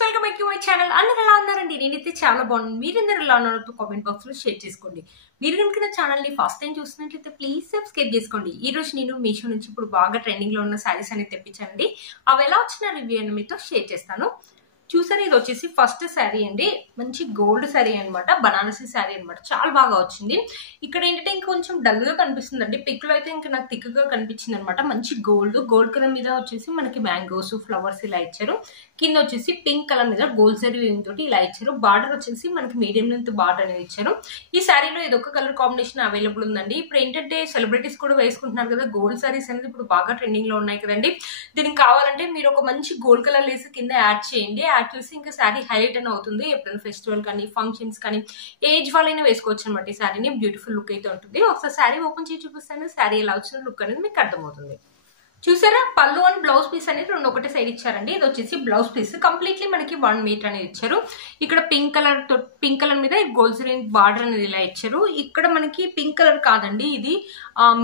Welcome back to my channel. అందరూ ఎలా ఉన్నారండి? నేనైతే చాలా బాగున్నాను. మీరందరూ ఎలా ఉన్నారో కామెంట్ బాక్స్ లో షేర్ చేసుకోండి. మీరు కనుక నా ఛానల్ ని ఫస్ట్ టైం చూస్తున్నట్లయితే ప్లీజ్ సబ్స్క్రైబ్ చేసుకోండి. ఈ రోజు నేను మీషో నుంచి ఇప్పుడు బాగా ట్రెండింగ్ లో ఉన్న శారీస్ అనేది తెప్పించానండి. అవి ఎలా వచ్చిన రివ్యూ అని మీతో షేర్ చేస్తాను. చూసారు, ఇది వచ్చేసి ఫస్ట్ శారీ అండి. మంచి గోల్డ్ శారీ అనమాట, బనారసి శారీ అనమాట. చాలా బాగా వచ్చింది. ఇక్కడ ఏంటంటే ఇంకొంచెం డల్ గా కనిపిస్తుంది అండి. పిక్ లో అయితే ఇంకా నాకు థిక్ గా కనిపించింది అనమాట. మంచి గోల్డ్ కలర్ మీద వచ్చేసి మనకి మ్యాంగోస్, ఫ్లవర్స్ ఇలా ఇచ్చారు. కింద వచ్చేసి పింక్ కలర్ మీద గోల్డ్ జరీ తోటి ఇలా ఇచ్చారు. బార్డర్ వచ్చేసి మనకి మీడియం లెంత్ బార్డర్ అనేది ఇచ్చారు. ఈ శారీలో ఇదొక కలర్ కాంబినేషన్ అవైలబుల్ ఉందండి. ఇప్పుడు ఏంటంటే సెలబ్రిటీస్ కూడా వేసుకుంటున్నారు కదా, గోల్డ్ శారీస్ అనేది ఇప్పుడు బాగా ట్రెండింగ్ లో ఉన్నాయి కదండి. దీనికి కావాలంటే మీరు ఒక మంచి గోల్డ్ కలర్ లేస్ కింద యాడ్ చేయండి. యాడ్ చేసి ఇంకా శారీ హైలైట్ అని అవుతుంది. ఎప్పుడైనా ఫెస్టివల్ కానీ ఫంక్షన్స్ కానీ ఏజ్ వాళ్ళైనా వేసుకోవచ్చు అనమాట. ఈ శారీని బ్యూటిఫుల్ లుక్ అయితే ఉంటుంది. ఒకసారి శారీ ఓపెన్ చేసి చూపిస్తాను. శారీ ఎలా వచ్చిన లుక్ అనేది మీకు అర్థమవుతుంది. చూసారా, పళ్ళు అండ్ బ్లౌజ్ పీస్ అనేది రెండు ఒకటే సైడ్ ఇచ్చారండి. ఇది వచ్చేసి బ్లౌజ్ పీస్ కంప్లీట్లీ మనకి 1 మీటర్ అనేది ఇచ్చారు. ఇక్కడ పింక్ కలర్ మీద గోల్డ్ జరీ బార్డర్ అనేది ఇలా ఇచ్చారు. ఇక్కడ మనకి పింక్ కలర్ కాదండి, ఇది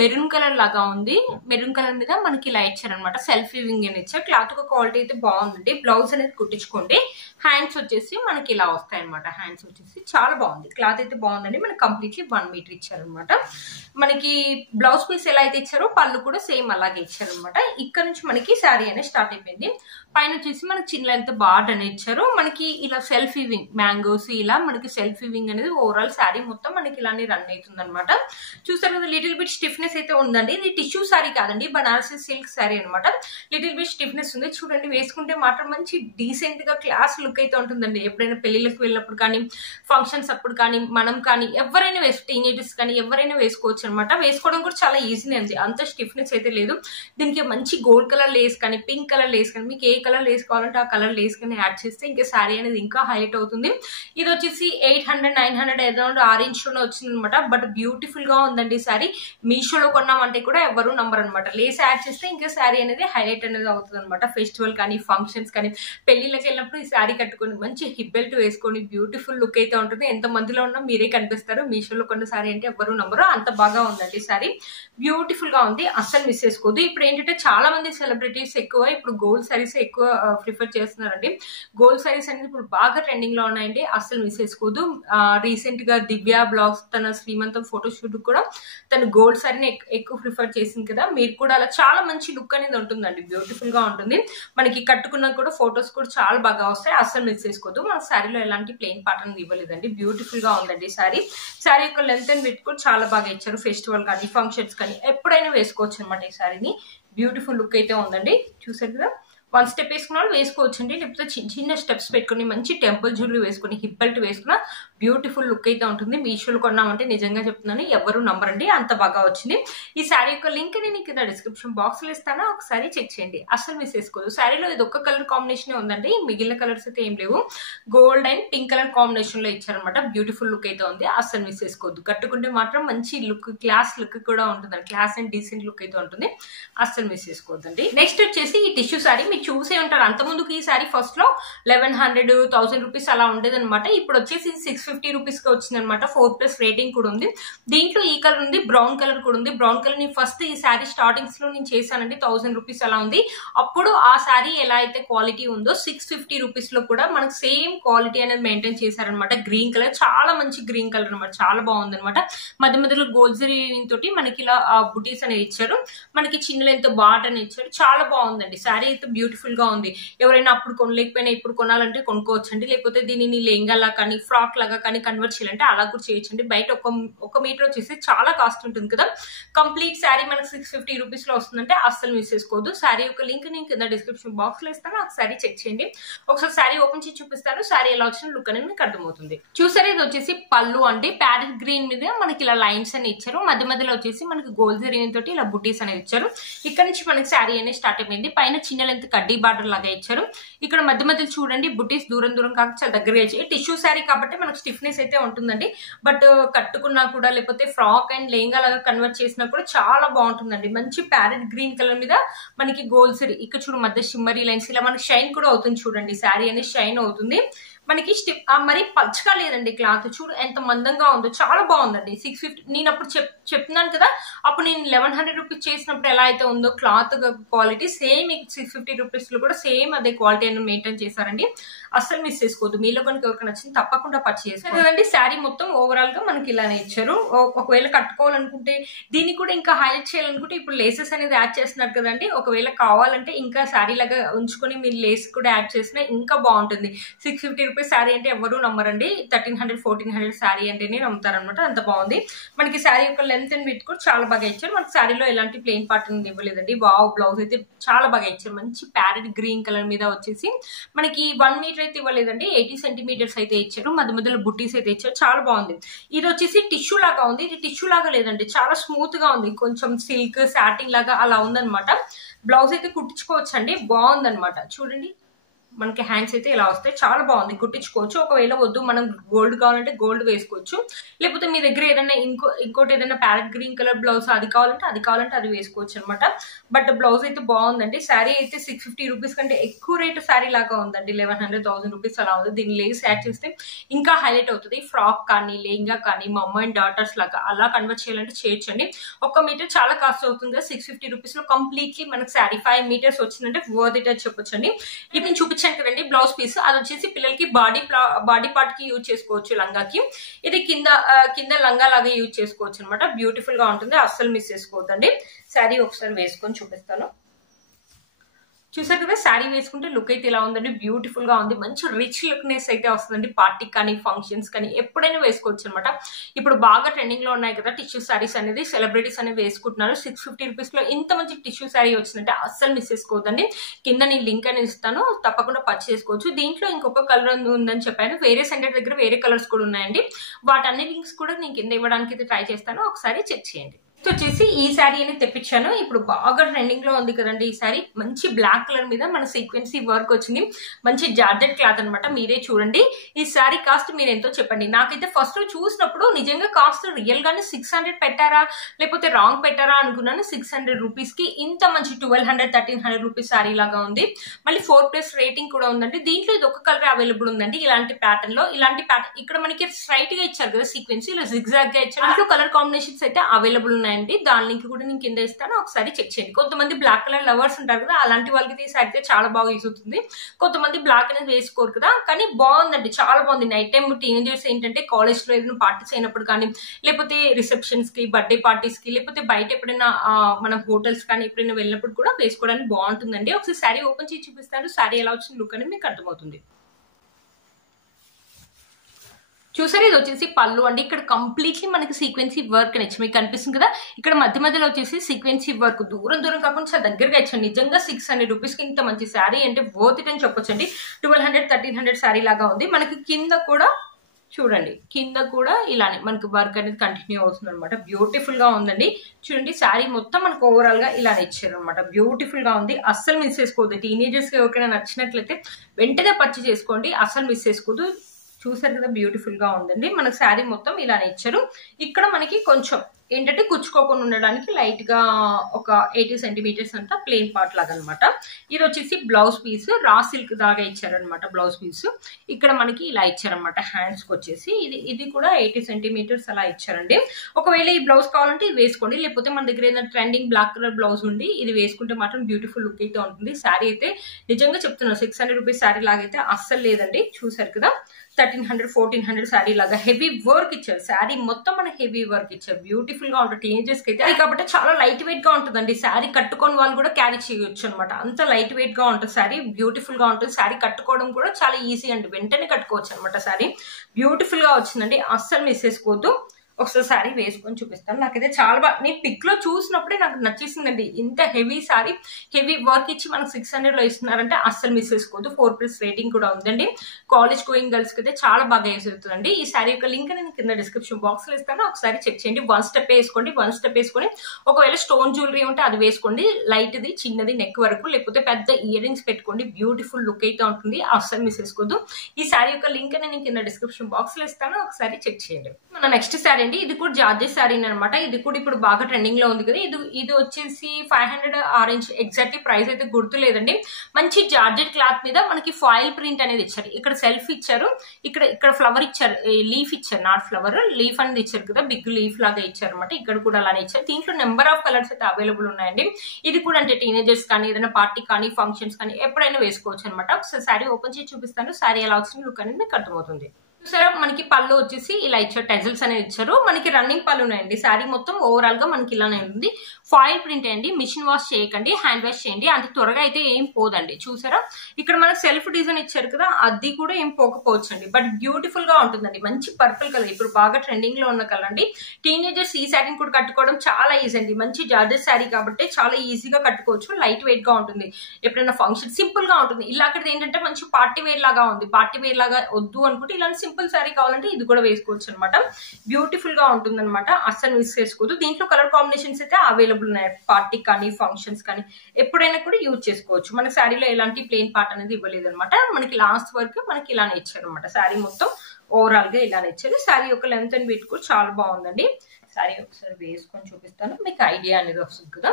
మెరూన్ కలర్ లాగా ఉంది. మెరూన్ కలర్ మీద మనకి ఇలా ఇచ్చారనమాట. సెల్ఫ్ వీవింగ్ అని ఇచ్చారు. క్లాత్ క్వాలిటీ అయితే బాగుందండి. బ్లౌజ్ అనేది కుట్టించుకోండి. హ్యాండ్స్ వచ్చేసి మనకి ఇలా వస్తాయి అనమాట. హ్యాండ్స్ వచ్చేసి చాలా బాగుంది. క్లాత్ అయితే బాగుందండి. మనకి కంప్లీట్లీ 1 మీటర్ ఇచ్చారనమాట. మనకి బ్లౌజ్ పీస్ ఎలా అయితే ఇచ్చారో పళ్ళు కూడా సేమ్ అలాగే ఇచ్చారనమాట. ఇక్కడ నుంచి మనకి శారీ అనేది స్టార్ట్ అయిపోయింది. పైన వచ్చేసి మనకి చిన్న లెంత్ బార్డర్ అనేది ఇచ్చారు. మనకి ఇలా సెల్ఫ్ వీవింగ్ మ్యాంగోస్ ఇలా మనకి సెల్ఫ్ వీవింగ్ అనేది ఓవరాల్ శారీ మొత్తం మనకి ఇలానే రన్ అవుతుంది అనమాట. చూసారు కదా, లిటిల్ బిట్ స్టిఫ్నెస్ అయితే ఉందండి. ఇది టిష్యూ శారీ కాదండి, బనారసి సిల్క్ శారీ అనమాట. లిటిల్ బిట్ స్టిఫ్నెస్ ఉంది. చూడండి, వేసుకుంటే మాత్రం మంచి డీసెంట్ గా క్లాస్ లుక్ అయితే ఉంటుందండి. ఎప్పుడైనా పెళ్లిళ్ళకి వెళ్ళినప్పుడు కానీ ఫంక్షన్స్ అప్పుడు కానీ మనం కానీ ఎవరైనా టీనేజర్స్ కానీ ఎవరైనా వేసుకోవచ్చు అనమాట. వేసుకోవడం కూడా చాలా ఈజీనే అండి. అంత స్టిఫ్నెస్ అయితే లేదు. దీనికి మంచి గోల్డ్ కలర్ లేస్ కానీ పింక్ కలర్ లేస్ కానీ మీకు ఏ కలర్ లేస్ కావాలంటే ఆ కలర్ లేస్ కానీ యాడ్ చేస్తే ఇంకా శారీ అనేది ఇంకా హైలైట్ అవుతుంది. ఇది వచ్చేసి 800-900 అరౌండ్ ఆరెంజ్ లోనే వచ్చింది అనమాట. బట్ బ్యూటిఫుల్ గా ఉందండి శారీ. మీషోలో కొన్నామంటే కూడా ఎవరు నంబర్ అనమాట. లేస్ యాడ్ చేస్తే ఇంకా శారీ అనేది హైలైట్ అనేది అవుతుంది అనమాట. ఫెస్టివల్ కానీ ఫంక్షన్స్ కానీ పెళ్లిళ్ళకి వెళ్ళినప్పుడు ఈ శారీ కట్టుకొని మంచి హిప్ బెల్ట్ వేసుకొని బ్యూటిఫుల్ లుక్ అయితే ఉంటుంది. ఎంత మందిలో ఉన్నా మీరే కనిపిస్తారు. మీషోలో కొన్న శారీ అంటే ఎవరు నంబరు. అంత బాగా ఉందండి శారీ. బ్యూటిఫుల్ గా ఉంది. అస్సలు మిస్ చేసుకోవద్దు. ఇప్పుడు ఏంటంటే చాలా మంది సెలబ్రిటీస్ ఎక్కువ ఇప్పుడు గోల్డ్ సారీస్ ఎక్కువ ప్రిఫర్ చేస్తున్నారండి. గోల్డ్ సారీస్ అనేది ఇప్పుడు బాగా ట్రెండింగ్ లో ఉన్నాయండి. అస్సలు మిస్ చేసుకోవద్దు. రీసెంట్ గా దివ్య బ్లాగ్స్ తన శ్రీమంతం ఫోటోషూట్ కూడా తను గోల్డ్ సారీని ఎక్కువ ప్రిఫర్ చేసింది కదా. మీరు కూడా అలా చాలా మంచి లుక్ అనేది ఉంటుందండి. బ్యూటిఫుల్ గా ఉంటుంది. మనకి కట్టుకున్నా కూడా ఫొటోస్ కూడా చాలా బాగా వస్తాయి. అస్సలు మిస్ చేసుకోవద్దు. మన శారీలో ఎలాంటి ప్లెయిన్ పాటర్న్ ఇవ్వలేదండి. బ్యూటిఫుల్ గా ఉందండి శారీ. శారీ యొక్క లెంత్ అండ్ విడ్త్ కూడా చాలా బాగా ఇచ్చారు. ఫెస్టివల్ కానీ ఫంక్షన్స్ కానీ ఎప్పుడైనా వేసుకోవచ్చు అనమాట ఈ శారీని. బ్యూటిఫుల్ లుక్ అయితే ఉందండి. చూసారు కదా, 1 స్టెప్ వేసుకున్న వాళ్ళు వేసుకోవచ్చు అండి. లేకపోతే చిన్న స్టెప్స్ పెట్టుకుని మంచి టెంపుల్ జ్యువెలరీ వేసుకుని హిప్ బెల్ట్ వేసుకున్న బ్యూటిఫుల్ లుక్ అయితే ఉంటుంది. మీషోలో కొన్నామంటే నిజంగా చెప్తున్నాను ఎవరు నంబర్ అండి, అంత బాగా వచ్చింది. ఈ శారీ యొక్క లింక్ నేను కింద డిస్క్రిప్షన్ బాక్స్ లో ఇస్తాను. ఒకసారి చెక్ చేయండి. అసలు మిస్ చేసుకోదు. శారీలో ఇది ఒక్క కలర్ కాంబినేషన్ ఉందండి. మిగిలిన కలర్స్ అయితే ఏం లేవు. Gold and pink colour combination లో ఇచ్చారనమాట. బ్యూటిఫుల్ లుక్ అయితే ఉంది. అసలు మిస్ చేసుకోవద్దు. కట్టుకుంటే మాత్రం మంచి లుక్, క్లాస్ లుక్ కూడా ఉంటుంది. క్లాస్ అండ్ డీసెంట్ లుక్ అయితే ఉంటుంది. అసలు మిస్ చేసుకోవద్దండి. నెక్స్ట్ వచ్చేసి ఈ టిష్యూ శారీ మీరు చూసే ఉంటారు. అంత ముందుకు ఈ శారీ ఫస్ట్ లో 1100-1000 రూపీస్ అలా ఉండేది అనమాట. ఇప్పుడు వచ్చేసి 650 రూపీస్ కి వచ్చింది అనమాట. 4+ రేటింగ్ కూడా ఉంది. దీంట్లో ఈ కలర్ ఉంది, బ్రౌన్ కలర్ కూడా ఉంది. బ్రౌన్ కలర్ ని ఫస్ట్ ఈ శారీ స్టార్టింగ్స్ లో నేను చేశానండి. 1000 రూపీస్ అలా ఉంది. అప్పుడు ఆ శారీ ఎలా అయితే క్వాలిటీ ఉందో 650 రూపీస్ లో కూడా మనకు సేమ్ క్వాలిటీ అనేది మెయింటైన్ చేశారనమాట. గ్రీన్ కలర్, చాలా మంచి గ్రీన్ కలర్ అనమాట. చాలా బాగుంది అనమాట. మధ్య మధ్యలో గోల్డ్ జరీ తోటి మనకి ఇలా బుటీస్ అనేది ఇచ్చారు. మనకి చిన్న లెంత్ బార్డర్ అని ఇచ్చారు. చాలా బాగుందండి. శారీ అయితే బ్యూటిఫుల్ గా ఉంది. ఎవరైనా అప్పుడు కొనలేకపోయినా ఇప్పుడు కొనాలంటే కొనుక్కోవచ్చండి. లేకపోతే దీనిని లెహంగా కానీ ఫ్రాక్ లాగా కానీ కన్వర్ట్ చేయాలంటే అలా కూడా చేయొచ్చండి. బయట ఒక మీటర్ వచ్చేసి చాలా కాస్ట్ ఉంటుంది కదా. కంప్లీట్ శారీ మనకి 650 రూపీస్ లో వస్తుందంటే అస్సలు మిస్ చేసుకోవద్దు. శారీ యొక్క లింక్ నేను కింద డిస్క్రిప్షన్ బాక్స్ లో ఇస్తాను. ఒకసారి చెక్ చేయండి. ఒకసారి శారీ ఓపెన్ చేసి చూపిస్తాను. శారీ ఎలా వచ్చిన లుక్ అనేది మీకు అర్థమవుతుంది. చూసారు, ఇది వచ్చేసి పళ్ళు అంటే ప్యారెట్ గ్రీన్ మీద మనకి ఇలా లైన్స్ అని ఇచ్చారు. మధ్య మధ్యలో వచ్చేసి మనకి గోల్డ్ జరీ తోటి ఇలా బుటీస్ అనేది ఇచ్చారు. ఇక్కడ నుంచి మనకి శారీ అనేది స్టార్ట్ అయిపోయింది. పైన చిన్న లెంత్ కడ్డీ బార్డర్ లాగా ఇచ్చారు. ఇక్కడ మధ్య మధ్యలో చూడండి బుటీస్ దూరం కాక చాలా దగ్గరగా ఇచ్చారు. టిష్యూ శారీ కాబట్టి మనకు స్టిఫ్నెస్ అయితే ఉంటుందండి. బట్ కట్టుకున్నా కూడా లేకపోతే ఫ్రాక్ అండ్ లెహంగా లాగా కన్వర్ట్ చేసినా కూడా చాలా బాగుంటుందండి. మంచి ప్యారెట్ గ్రీన్ కలర్ మీద మనకి గోల్డ్ జరీ ఇక్కడ చూడు మధ్య షిమ్మరీ లైన్స్ ఇలా మనకి షైన్ కూడా అవుతుంది. చూడండి శారీ అనేది షైన్ అవుతుంది. మనకి మరి పచ్చగా లేదండి క్లాత్. చూడు ఎంత మందంగా ఉందో, చాలా బాగుందండి. 650 నేను అప్పుడు చెప్తున్నాను కదా, అప్పుడు నేను 1100 రూపీస్ చేసినప్పుడు ఎలా అయితే ఉందో క్లాత్ క్వాలిటీ సేమ్ 650 రూపీస్ లో కూడా సేమ్ అదే క్వాలిటీ అని మెయింటైన్ చేశారండి. అస్సలు మిస్ చేసుకోవద్దు. మీలో కనుక ఎవరికి నచ్చింది తప్పకుండా పర్చేస్ చేసుకోండి. శారీ మొత్తం ఓవరాల్ గా మనకి ఇలానే ఇచ్చారు. ఒకవేళ కట్టుకోవాలనుకుంటే, దీన్ని కూడా ఇంకా హైలైట్ చేయాలనుకుంటే ఇప్పుడు లేసెస్ అనేది యాడ్ చేస్తున్నారు కదండి. ఒకవేళ కావాలంటే ఇంకా శారీ లాగా ఉంచుకొని మీరు లేస్ కూడా యాడ్ చేసినా ఇంకా బాగుంటుంది. 650 రూపీస్ శారీ అంటే ఎవరు నమ్మరండి. 1300 1400 శారీ అంటేనే నమ్ముతారనమాట. అంత బాగుంది. మనకి శారీ యొక్క లెంత్ అండ్ విడ్త్ కూడా చాలా బాగా ఇచ్చారు. మనకి శారీలో ఎలాంటి ప్లెయిన్ పార్ట్ ఇవ్వలేదండి. వావ్, బ్లౌజ్ అయితే చాలా బాగా ఇచ్చారు. మంచి ప్యారెట్ గ్రీన్ కలర్ మీద వచ్చేసి మనకి 1 మీటర్ అయితే ఇవ్వలేదండి, 80 సెంటీమీటర్స్ అయితే ఇచ్చారు. మధ్య మధ్యలో బుట్టీస్ అయితే ఇచ్చారు. చాలా బాగుంది. ఇది వచ్చేసి టిష్యూ లాగా ఉంది. ఇది టిష్యూ లాగా లేదండి, చాలా స్మూత్ గా ఉంది. కొంచెం సిల్క్ సాటిన్ లాగా అలా ఉందన్నమాట. బ్లౌజ్ అయితే కుట్టించుకోవచ్చండి, బాగుందన్నమాట. చూడండి మనకి హ్యాండ్స్ అయితే ఇలా వస్తాయి. చాలా బాగుంది, కుట్టించుకోవచ్చు. ఒకవేళ వద్దు మనం గోల్డ్ కావాలంటే గోల్డ్ వేసుకోవచ్చు. లేకపోతే మీ దగ్గర ఏదైనా ఇంకోటి ఏదైనా ప్యారెట్ గ్రీన్ కలర్ బ్లౌజ్ అది కావాలంటే అది వేసుకోవచ్చు అనమాట. బట్ బ్లౌజ్ అయితే బాగుందండి. శారీ అయితే 650 రూపీస్ కంటే ఎక్కువ రేటు శారీ లాగా ఉందండి. 1100 1000 రూపీస్ అలా ఉంది. దీన్ని లేస్ యాడ్ చేస్తే ఇంకా హైలైట్ అవుతుంది. ఫ్రాక్ కానీ లెహంగా కానీ మా అమ్మ అండ్ డాటర్స్ లాగా అలా కన్వర్ట్ చేయాలంటే చేయొచ్చండి. 1 మీటర్ చాలా కాస్ట్ అవుతుంది. 650 రూపీస్ లో కంప్లీట్లీ మనకి శారీ 5 మీటర్స్ వచ్చిందంటే వర్త్ ఇట్ అని చెప్పొచ్చండి. ఇప్పుడు నేను చూపించాను కదండి బ్లౌజ్ పీస్, అది వచ్చేసి పిల్లలకి బాడీ పార్ట్ కి యూజ్ చేసుకోవచ్చు. లంగాకి ఇది కింద లంగా లాగా యూజ్ చేసుకోవచ్చు అనమాట. బ్యూటిఫుల్ గా ఉంటుంది, అస్సలు మిస్ చేసుకోవద్దండి. శారీ ఒకసారి వేసుకొని చూపిస్తాను. చూసారు కదా, శారీ వేసుకుంటే లుక్ అయితే ఇలా ఉందండి. బ్యూటిఫుల్ గా ఉంది. మంచి రిచ్ లుక్నెస్ అయితే వస్తుందండి. పార్టీకి కానీ ఫంక్షన్స్ కానీ ఎప్పుడైనా వేసుకోవచ్చు అనమాట. ఇప్పుడు బాగా ట్రెండింగ్ లో ఉన్నాయి కదా టిష్యూ శారీస్ అనేది, సెలబ్రిటీస్ అనేది వేసుకుంటున్నారు. 650 రూపీస్ లో ఇంత మంచి టిష్యూ శారీ వచ్చిందంటే అస్సలు మిస్ చేసుకోవద్దండి. కింద నేను లింక్ అనేది ఇస్తాను, తప్పకుండా పర్చేస్ చేసుకోవచ్చు. దీంట్లో ఇంకొక కలర్ ఉందని చెప్పాను. వేరే సెంటర్ దగ్గర వేరే కలర్స్ కూడా ఉన్నాయండి. వాటన్ని లింక్స్ కూడా నేను కింద ఇవ్వడానికి అయితే ట్రై చేస్తాను, ఒకసారి చెక్ చేయండి. వచ్చేసి ఈ శారీ అనేది తెప్పించాను. ఇప్పుడు బాగా ట్రెండింగ్ లో ఉంది కదండి ఈ శారీ. మంచి బ్లాక్ కలర్ మీద మన సీక్వెన్సీ వర్క్ వచ్చింది. మంచి జార్జెట్ క్లాత్ అనమాట. మీరే చూడండి. ఈ శారీ కాస్ట్ మీరు ఎంతో చెప్పండి. నాకైతే ఫస్ట్ చూసినప్పుడు నిజంగా కాస్ట్ రియల్ గానే 600 పెట్టారా లేకపోతే రాంగ్ పెట్టారా అనుకున్నాను. 600 రూపీస్ కి ఇంత మంచి 1200 1300 రూపీస్ శారీ లాగా ఉంది. మళ్ళీ 4+ రేటింగ్ కూడా ఉందండి. దీంట్లో ఇది ఒక కలర్ అవైలబుల్ ఉందండి. ఇలాంటి ప్యాటర్న్ లో ఇక్కడ మనకి స్ట్రైట్ గా ఇచ్చారు కదా సీక్వెన్సీ, ఇలా జిగ్జాగ్ గా ఇచ్చారు. దాంట్లో కలర్ కాంబినేషన్స్ అయితే అవైలబుల్ ఉన్నాయి. దాని లింక్ కూడా నేను కింద ఇస్తాను, ఒకసారి చెక్ చేయండి. కొంతమంది బ్లాక్ కలర్ లవర్స్ ఉంటారు కదా, అలాంటి వాళ్ళకి ఈ శారీ చాలా బాగా యూజ్ అవుతుంది. కొంతమంది బ్లాక్ అనేది వేసుకోరు కదా, కానీ బాగుందండి, చాలా బాగుంది. నైట్ టైం టీనేజర్స్ ఏంటంటే కాలేజ్ లో ఏదైనా పార్టీస్ అయినప్పుడు కానీ, లేకపోతే రిసెప్షన్స్ కి, బర్త్డే పార్టీస్ కి, లేకపోతే బయట ఎప్పుడైనా మనం హోటల్స్ కానీ ఎప్పుడైనా వెళ్ళినప్పుడు కూడా వేసుకోవడానికి బాగుంటుందండి. ఒకసారి శారీ ఓపెన్ చేసి చూపిస్తాను. శారీ ఎలా వచ్చింది లుక్ అనేది మీకు అర్థమవుతుంది. చూసారు, ఇది వచ్చేసి పళ్ళు అండి. ఇక్కడ కంప్లీట్లీ మనకి సీక్వెన్సీ వర్క్ ఇచ్చి మీకు కనిపిస్తుంది కదా. ఇక్కడ మధ్య మధ్యలో వచ్చేసి సీక్వెన్సీ వర్క్ దూరం కాకుండా చాలా దగ్గరగా ఇచ్చాను. నిజంగా 600 రూపీస్ కి ఇంత మంచి శారీ అంటే వర్త్ ఇట్ అని చెప్పొచ్చండి. 1200 1300 శారీ లాగా ఉంది. మనకి కింద కూడా చూడండి, కింద కూడా ఇలానే మనకి వర్క్ అనేది కంటిన్యూ అవుతుంది అనమాట. బ్యూటిఫుల్ గా ఉందండి. చూడండి, శారీ మొత్తం మనకు ఓవరాల్ గా ఇలానే ఇచ్చారు అనమాట. బ్యూటిఫుల్ గా ఉంది, అస్సలు మిస్ చేసుకోవద్దు. టీనేజర్స్ కి ఎవరికైనా నచ్చినట్లయితే వెంటనే పర్చేస్ చేసుకోండి, అస్సలు మిస్ చేసుకోవద్దు. చూసారు కదా, బ్యూటిఫుల్ గా ఉందండి. మనకు శారీ మొత్తం ఇలానే ఇచ్చారు. ఇక్కడ మనకి కొంచెం ఏంటంటే కుచ్చుకోకుండా ఉండడానికి లైట్ గా ఒక 80 సెంటీమీటర్స్ అంతా ప్లెయిన్ పార్ట్ లాగా అనమాట. ఇది వచ్చేసి బ్లౌజ్ పీస్, రా సిల్క్ దాగా ఇచ్చారనమాట బ్లౌజ్ పీస్. ఇక్కడ మనకి ఇలా ఇచ్చారనమాట హ్యాండ్స్ కి వచ్చేసి. ఇది కూడా 80 సెంటీమీటర్స్ అలా ఇచ్చారండి. ఒకవేళ ఈ బ్లౌజ్ కావాలంటే ఇది వేసుకోండి, లేకపోతే మన దగ్గర ఏదైనా ట్రెండింగ్ బ్లాక్ కలర్ బ్లౌజ్ ఉండి ఇది వేసుకుంటే మాత్రం బ్యూటిఫుల్ లుక్ అయితే ఉంటుంది. శారీ అయితే నిజంగా చెప్తున్నా 600 రూపీస్ శారీ లాగైతే అస్సలు లేదండి. చూసారు కదా, 1300 1400 శారీ లాగా హెవీ వర్క్ ఇచ్చారు. శారీ మొత్తం మనకి హెవీ వర్క్ ఇచ్చారు. బ్యూటిఫుల్ గా ఉంటుంది. టీనేజర్స్ కి అయితే కాబట్టి చాలా లైట్ వెయిట్ గా ఉంటుందండి. శారీ కట్టుకొని వాళ్ళు కూడా క్యారీ చేయొచ్చు అనమాట. అంత లైట్ వెయిట్ గా ఉంటుంది శారీ. బ్యూటిఫుల్ గా ఉంటుంది. శారీ కట్టుకోవడం కూడా చాలా ఈజీ అండి, వెంటనే కట్టుకోవచ్చు అనమాట. శారీ బ్యూటిఫుల్ గా వచ్చిందండి, అస్సలు మిస్ చేసుకోవద్దు. ఒకసారి శారీ వేసుకొని చూపిస్తాను. నాకైతే చాలా బాగా, నేను పిక్ లో చూసినప్పుడే నాకు నచ్చేసిందండి. ఇంత హెవీ శారీ, హెవీ వర్క్ ఇచ్చి మనకు 600 లో ఇస్తున్నారంటే అస్సలు మిస్ చేసుకోవద్దు. 4+ రేటింగ్ కూడా ఉందండి. కాలేజ్ గోయింగ్ గర్ల్స్ కి అయితే చాలా బాగా యూజ్ అవుతుందండి. ఈ శారీ యొక్క లింక్ నేను కింద డిస్క్రిప్షన్ బాక్స్ లో ఇస్తాను, ఒకసారి చెక్ చేయండి. 1 స్టెప్ వేసుకోండి. 1 స్టెప్ వేసుకొని ఒకవేళ స్టోన్ జ్యువెలరీ ఉంటే అది వేసుకోండి, లైట్ ది చిన్నది నెక్ వరకు, లేకపోతే పెద్ద ఇయర్ రింగ్స్ పెట్టుకోండి. బ్యూటిఫుల్ లుక్ అయితే ఉంటుంది, అస్సలు మిస్ చేసుకోవద్దు. ఈ శారీ యొక్క లింక్ నేను కింద డిస్క్రిప్షన్ బాక్స్ లో ఇస్తాను, ఒకసారి చెక్ చేయండి. మన నెక్స్ట్ శారీ అండి, ఇది కూడా జార్జెస్ శారీ అనమాట. ఇది కూడా ఇప్పుడు బాగా ట్రెండింగ్ లో ఉంది కదా. ఇది వచ్చేసి 500 ఆరెంజ్, ఎగ్జాక్ట్లీ ప్రైస్ అయితే గుర్తు లేదండి. మంచి జార్జెట్ క్లాత్ మీద మనకి ఫాయిల్ ప్రింట్ అనేది ఇచ్చారు. ఇక్కడ సెల్ఫ్ ఇచ్చారు, ఇక్కడ ఫ్లవర్ ఇచ్చారు, లీఫ్ ఇచ్చారు, నాట్ ఫ్లవర్, లీఫ్ అనేది ఇచ్చారు కదా, బిగ్ లీఫ్ లాగా ఇచ్చారు అనమాట. ఇక్కడ కూడా అలానే ఇచ్చారు. దీంట్లో నెంబర్ ఆఫ్ కలర్స్ అయితే అవైలబుల్ ఉన్నాయండి. ఇది కూడా అంటే టీనేజర్స్ కానీ ఏదైనా పార్టీ కానీ ఫంక్షన్స్ కానీ ఎప్పుడైనా వేసుకోవచ్చు అనమాట. ఒకసారి శారీ ఓపెన్ చేసి చూపిస్తాను. శారీ ఎలా వచ్చింది లుక్ అనేది మీకు అర్థమవుతుంది. చూసారా, మనకి పళ్ళు వచ్చేసి ఇలా ఇచ్చారు, టెజల్స్ అనేది ఇచ్చారు. మనకి రన్నింగ్ పళ్ళు ఉన్నాయండి. శారీ మొత్తం ఓవరాల్ గా మనకి ఇలానే ఉంది. ఫాయిల్ ప్రింట్ అండి, మిషన్ వాష్ చేయకండి, హ్యాండ్ వాష్ చేయండి, అంత త్వరగా అయితే ఏం పోదండి. చూసారా, ఇక్కడ మనకి సెల్ఫ్ డిజైన్ ఇచ్చారు కదా, అది కూడా ఏం పోకపోవచ్చు అండి, బట్ బ్యూటిఫుల్ గా ఉంటుందండి. మంచి పర్పుల్ కలర్, ఇప్పుడు బాగా ట్రెండింగ్ లో ఉన్న కలర్ అండి. టీనేజర్స్ ఈ శారీని కూడా కట్టుకోవడం చాలా ఈజీ అండి. మంచి జార్జెట్ శారీ కాబట్టి చాలా ఈజీగా కట్టుకోవచ్చు. లైట్ వెయిట్ గా ఉంటుంది, ఎప్పుడైనా ఫంక్షన్ సింపుల్ గా ఉంటుంది. ఇలా అక్కడ ఏంటంటే మంచి పార్టీ వేర్ లాగా ఉంది. పార్టీ వేర్ లాగా వద్దు అనుకుంటే ఇలాంటి సింపుల్ శారీ కావాలంటే ఇది కూడా వేసుకోవచ్చు అనమాట. బ్యూటిఫుల్ గా ఉంటుంది అనమాట, అస్సలు మిస్ చేసుకోవద్దు. దీంట్లో కలర్ కాంబినేషన్స్ అయితే అవైలబుల్ ఉన్నాయి. పార్టీ కానీ ఫంక్షన్స్ కానీ ఎప్పుడైనా కూడా యూజ్ చేసుకోవచ్చు. మన శారీలో ఎలాంటి ప్లెయిన్ పార్ట్ అనేది ఇవ్వలేదు అనమాట. మనకి లాస్ట్ వరకు మనకి ఇలానే ఇచ్చారు అనమాట. శారీ మొత్తం ఓవరాల్ గా ఇలానే ఇచ్చారు. శారీ యొక్క లెంత్ అండ్ వెయిట్ కూడా చాలా బాగుందండి. శారీ ఒకసారి వేసుకొని చూపిస్తాను, మీకు ఐడియా అనేది వస్తుంది కదా.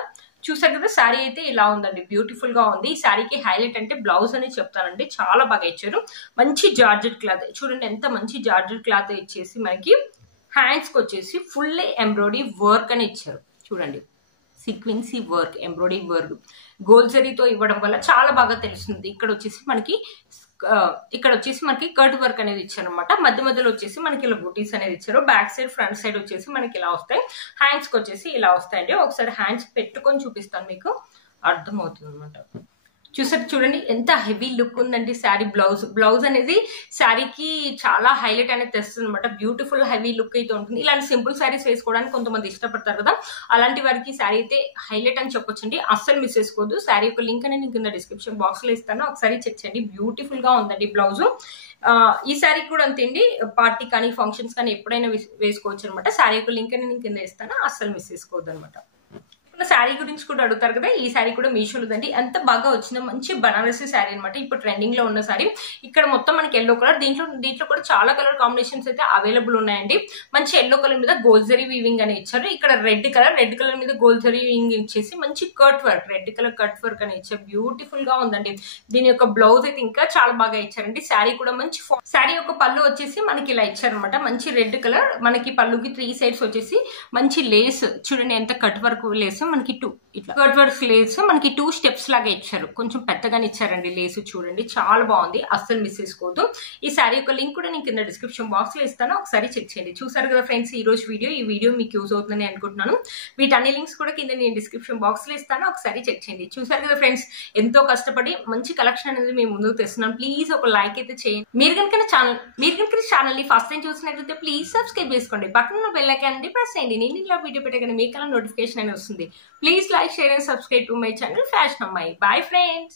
చూసారు కదా, శారీ అయితే ఇలా ఉందండి, బ్యూటిఫుల్ గా ఉంది. ఈ శారీకి హైలైట్ అంటే బ్లౌజ్ అని చెప్తానండి, చాలా బాగా ఇచ్చారు. మంచి జార్జెట్ క్లాత్, చూడండి ఎంత మంచి జార్జెట్ క్లాత్ ఇచ్చేసి మనకి హ్యాండ్స్ కి వచ్చేసి ఫుల్ ఎంబ్రాయిడరీ వర్క్ అని ఇచ్చారు. చూడండి, సీక్వెన్సీ వర్క్, ఎంబ్రాయిడరీ వర్క్ గోల్డ్ జరీతో ఇవ్వడం వల్ల చాలా బాగా తెలుస్తుంది. ఇక్కడ వచ్చేసి మనకి కట్ వర్క్ అనేది ఇచ్చారు అనమాట. మధ్య మధ్యలో వచ్చేసి మనకి ఇలా బూటీస్ అనేది ఇచ్చారు. బ్యాక్ సైడ్ ఫ్రంట్ సైడ్ వచ్చేసి మనకి ఇలా వస్తాయి. హ్యాండ్స్ కి వచ్చేసి ఇలా వస్తాయండి. ఒకసారి హ్యాండ్స్ పెట్టుకొని చూపిస్తాను, మీకు అర్థమవుతుంది అనమాట. చూడండి ఎంత హెవీ లుక్ ఉందండి శారీ. బ్లౌజ్ అనేది శారీకి చాలా హైలైట్ అనేది తెస్తుంది అనమాట. బ్యూటిఫుల్ హెవీ లుక్ అయితే ఉంటుంది. ఇలాంటి సింపుల్ శారీస్ వేసుకోవడానికి కొంతమంది ఇష్టపడతారు కదా, అలాంటి వారికి శారీ అయితే హైలైట్ అని చెప్పొచ్చండి. అస్సలు మిస్ చేసుకోవద్దు. శారీ యొక్క లింక్ అనేది కింద డిస్క్రిప్షన్ బాక్స్ లో ఇస్తాను, ఒకసారి చెక్ చేయండి. బ్యూటిఫుల్ గా ఉందండి బ్లౌజ్. ఈ శారీ కూడా అంతేండి, పార్టీ కానీ ఫంక్షన్స్ కానీ ఎప్పుడైనా వేసుకోవచ్చు అనమాట. శారీ యొక్క లింక్ అనేది నేను కింద ఇస్తాను, అస్సలు మిస్ చేసుకోవద్దు అనమాట. శారీ గురించి కూడా అడుగుతారు కదా, ఈ శారీ కూడా మీషోలోదండి. ఎంత బాగా వచ్చిన మంచి బనారసి శారీ అనమాట. ఇప్పుడు ట్రెండింగ్ లో ఉన్న శారీ. ఇక్కడ మొత్తం మనకి ఎల్లో కలర్, దీంట్లో కూడా చాలా కలర్ కాంబినేషన్స్ అయితే అవైలబుల్ ఉన్నాయండి. మంచి ఎల్లో కలర్ మీద గోల్డ్ జరీ వీవింగ్ అని ఇచ్చారు. ఇక్కడ రెడ్ కలర్ మీద గోల్డ్ జరీ వీవింగ్ ఇచ్చేసి మంచి cut work, red colour cut work అని ఇచ్చారు. బ్యూటిఫుల్ గా ఉందండి. దీని యొక్క బ్లౌజ్ అయితే ఇంకా చాలా బాగా ఇచ్చారండి. శారీ కూడా మంచి, శారీ యొక్క పళ్ళు వచ్చేసి మనకి ఇలా ఇచ్చారనమాట. మంచి రెడ్ కలర్, మనకి పళ్ళుకి 3 సైడ్స్ వచ్చేసి మంచి లేస్, చూడండి ఎంత కట్ వర్క్ లేస్, మనకి 2 ఇట్లా కట్ వర్క్ లేస్ మనకి 2 స్టెప్స్ లాగా ఇచ్చారు. కొంచెం పెద్దగానే ఇచ్చారండి లేస్. చూడండి చాలా బాగుంది, అస్సలు మిస్ చేసుకోవద్దు. ఈ శారీ యొక్క లింక్ కూడా నేను కింద డిస్క్రిప్షన్ బాక్స్ లో ఇస్తాను, ఒకసారి చెక్ చేయండి. చూసారు కదా ఫ్రెండ్స్, ఈ వీడియో మీకు యూజ్ అవుతుందని అనుకుంటున్నాను. వీటన్ని లింక్స్ కూడా కింద నేను డిస్క్రిప్షన్ బాక్స్ లో ఇస్తాను, ఒకసారి చెక్ చేయండి. చూసారు కదా ఫ్రెండ్స్, ఎంతో కష్టపడి మంచి కలెక్షన్ అనేది మేము ముందుకు తెస్తున్నాం. ప్లీజ్ ఒక లైక్ అయితే చేయండి. మీరు కనుక ఛానల్ ని ఫస్ట్ టైం చూసినట్లయితే ప్లీజ్ సబ్స్క్రైబ్ చేసుకోండి. పక్కన బెల్ ఐకాన్ ప్రెస్ చేయండి. నేను ఇలా వీడియో పెట్టగానే మీకు అలా నోటిఫికేషన్ అనేది వస్తుంది. Please like, share and subscribe to my channel Fashion Amai. Bye friends.